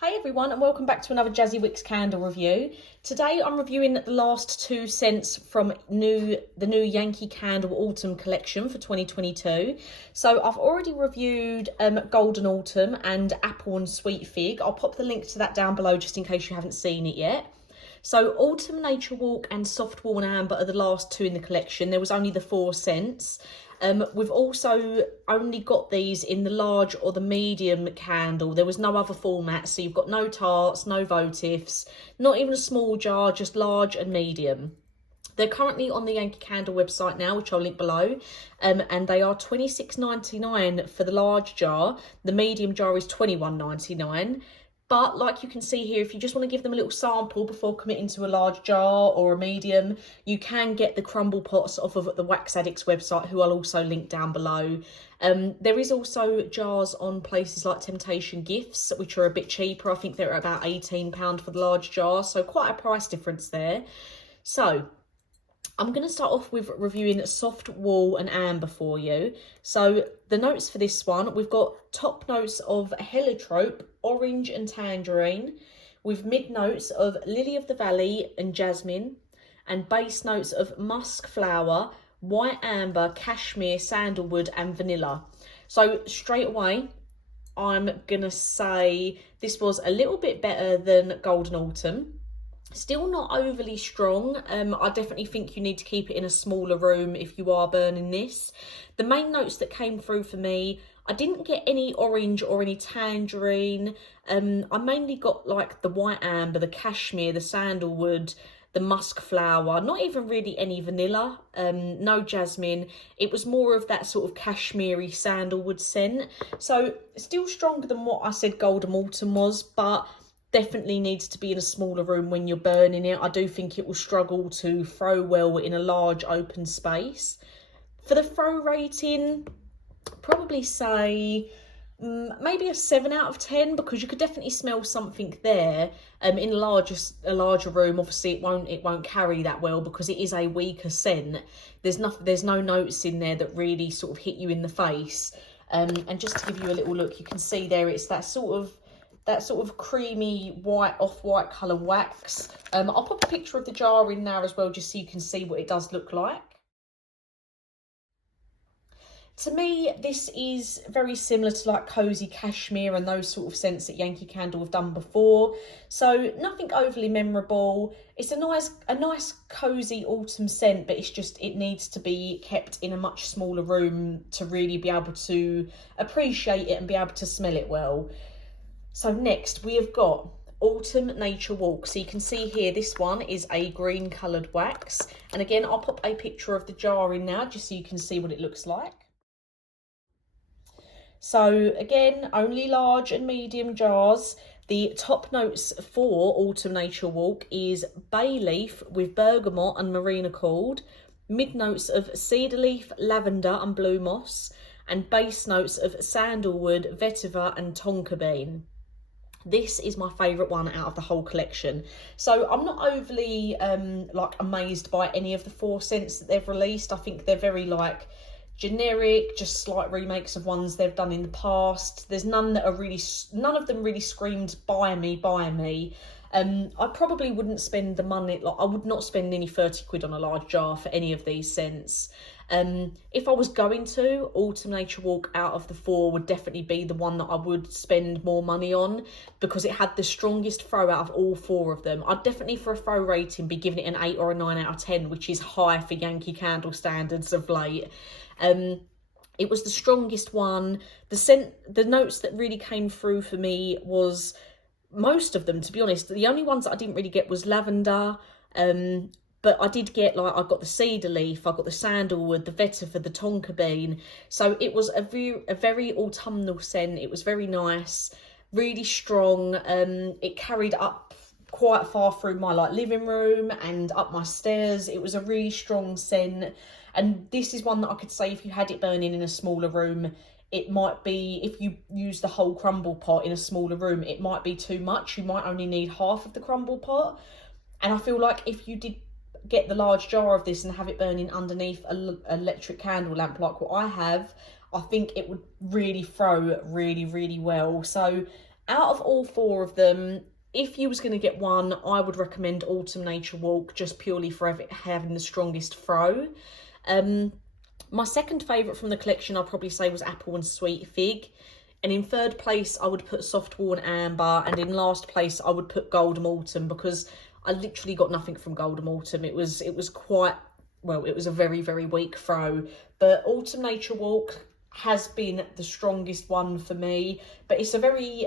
Hey everyone, and welcome back to another Jazzy Wicks candle review. Today I'm reviewing the last 2 scents from the new Yankee Candle Autumn collection for 2022. So I've already reviewed Golden Autumn and Apple and Sweet Fig. I'll pop the link to that down below just in case you haven't seen it yet. So Autumn Nature Walk and Soft Warm Amber are the last 2 in the collection. There was only the 4 scents. We've also only got these in the large or the medium candle. There was no other format, so you've got no tarts, no votives, not even a small jar, just large and medium. They're currently on the Yankee Candle website now, which I'll link below, and they are $26.99 for the large jar. The medium jar is $21.99. But like you can see here, if you just want to give them a little sample before committing to a large jar or a medium, you can get the crumble pots off of the Wax Addicts website, who I'll also link down below. There is also jars on places like Temptation Gifts, which are a bit cheaper. I think they're about £18 for the large jar, so quite a price difference there. So I'm going to start off with reviewing Soft Wool and Amber for you. So the notes for this one, we've got top notes of heliotrope, orange and tangerine, with mid notes of lily of the valley and jasmine, and base notes of musk flower, white amber, cashmere, sandalwood and vanilla. So straight away, I'm going to say this was a little bit better than Golden Autumn. Still not overly strong. I definitely think you need to keep it in a smaller room if you are burning this. The main notes that came through for me, I didn't get any orange or any tangerine. I mainly got like the white amber, the cashmere, the sandalwood, the musk flower, not even really any vanilla, no jasmine. It was more of that sort of cashmere sandalwood scent. So still stronger than what I said Golden Autumn was, but definitely needs to be in a smaller room when you're burning it. I do think it will struggle to throw well in a large open space. For the throw rating, probably say maybe a 7 out of 10, because you could definitely smell something there. In a larger room, obviously it won't carry that well because it is a weaker scent. There's no notes in there that really sort of hit you in the face. And just to give you a little look, you can see there it's that sort of creamy white, off-white colour wax. I'll put a picture of the jar in there as well, just so you can see what it does look like. To me, this is very similar to like Cozy Cashmere and those sort of scents that Yankee Candle have done before. So nothing overly memorable. It's a nice cozy autumn scent, but it needs to be kept in a much smaller room to really be able to appreciate it and be able to smell it well. So next we have got Autumn Nature Walk. So you can see here, this one is a green coloured wax. And again, I'll pop a picture of the jar in now just so you can see what it looks like. So again, only large and medium jars. The top notes for Autumn Nature Walk is bay leaf with bergamot and marine accord, mid notes of cedar leaf, lavender and blue moss, and base notes of sandalwood, vetiver and tonka bean. This is my favourite one out of the whole collection. So I'm not overly like amazed by any of the 4 scents that they've released. I think they're very like generic, just slight remakes of ones they've done in the past. There's none of them really screamed buy me. I probably wouldn't spend the money, like I would not spend nearly 30 quid on a large jar for any of these scents. If I was going to, Autumn Nature Walk out of the 4 would definitely be the one that I would spend more money on, because it had the strongest throw out of all 4 of them. I'd definitely, for a throw rating, be giving it an 8 or a 9 out of 10, which is high for Yankee Candle standards of late. It was the strongest one. The notes that really came through for me was most of them, to be honest. The only ones that I didn't really get was lavender, but I did get, like, I got the cedar leaf, I got the sandalwood, the vetiver, the tonka bean. So it was a very autumnal scent. It was very nice, really strong. It carried up quite far through my living room and up my stairs. It was a really strong scent. And this is one that I could say, if you had it burning in a smaller room, it might be, if you use the whole crumble pot in a smaller room, it might be too much. You might only need half of the crumble pot. And I feel like if you did get the large jar of this and have it burning underneath an electric candle lamp like what I have, I think it would really throw really well. So Out of all four of them, if you was going to get one, I would recommend Autumn Nature Walk, just purely for having the strongest throw. My second favourite from the collection, I'd probably say, was Apple and Sweet Fig. And in third place, I would put Soft Wall and Amber. And in last place, I would put Golden Autumn, because I literally got nothing from Golden Autumn. It was quite, well, it was a very, very weak throw. But Autumn Nature Walk has been the strongest one for me. But it's a very,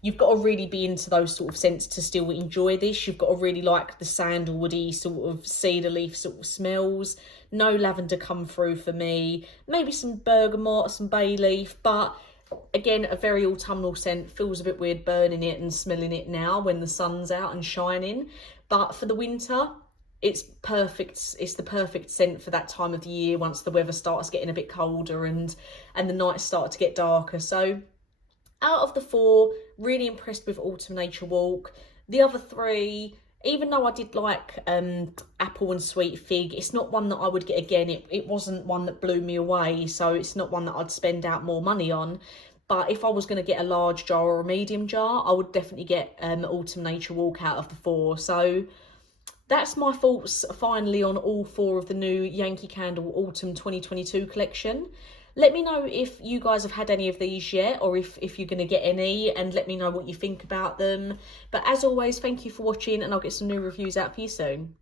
you've got to really be into those sort of scents to still enjoy this. You've got to really like the sandalwoody sort of cedar leaf sort of smells. No lavender come through for me. Maybe some bergamot, some bay leaf, but again, a very autumnal scent. Feels a bit weird burning it and smelling it now when the sun's out and shining. But for the winter, it's perfect. It's the perfect scent for that time of the year, once the weather starts getting a bit colder and the nights start to get darker. So out of the four, really impressed with Autumn Nature Walk. The other three, even though I did like Apple and Sweet Fig, it's not one that I would get again. It wasn't one that blew me away, so it's not one that I'd spend out more money on. But if I was going to get a large jar or a medium jar, I would definitely get Autumn Nature Walk out of the four. So that's my thoughts finally on all four of the new Yankee Candle Autumn 2022 collection. Let me know if you guys have had any of these yet, or if you're going to get any, and let me know what you think about them. But as always, thank you for watching, and I'll get some new reviews out for you soon.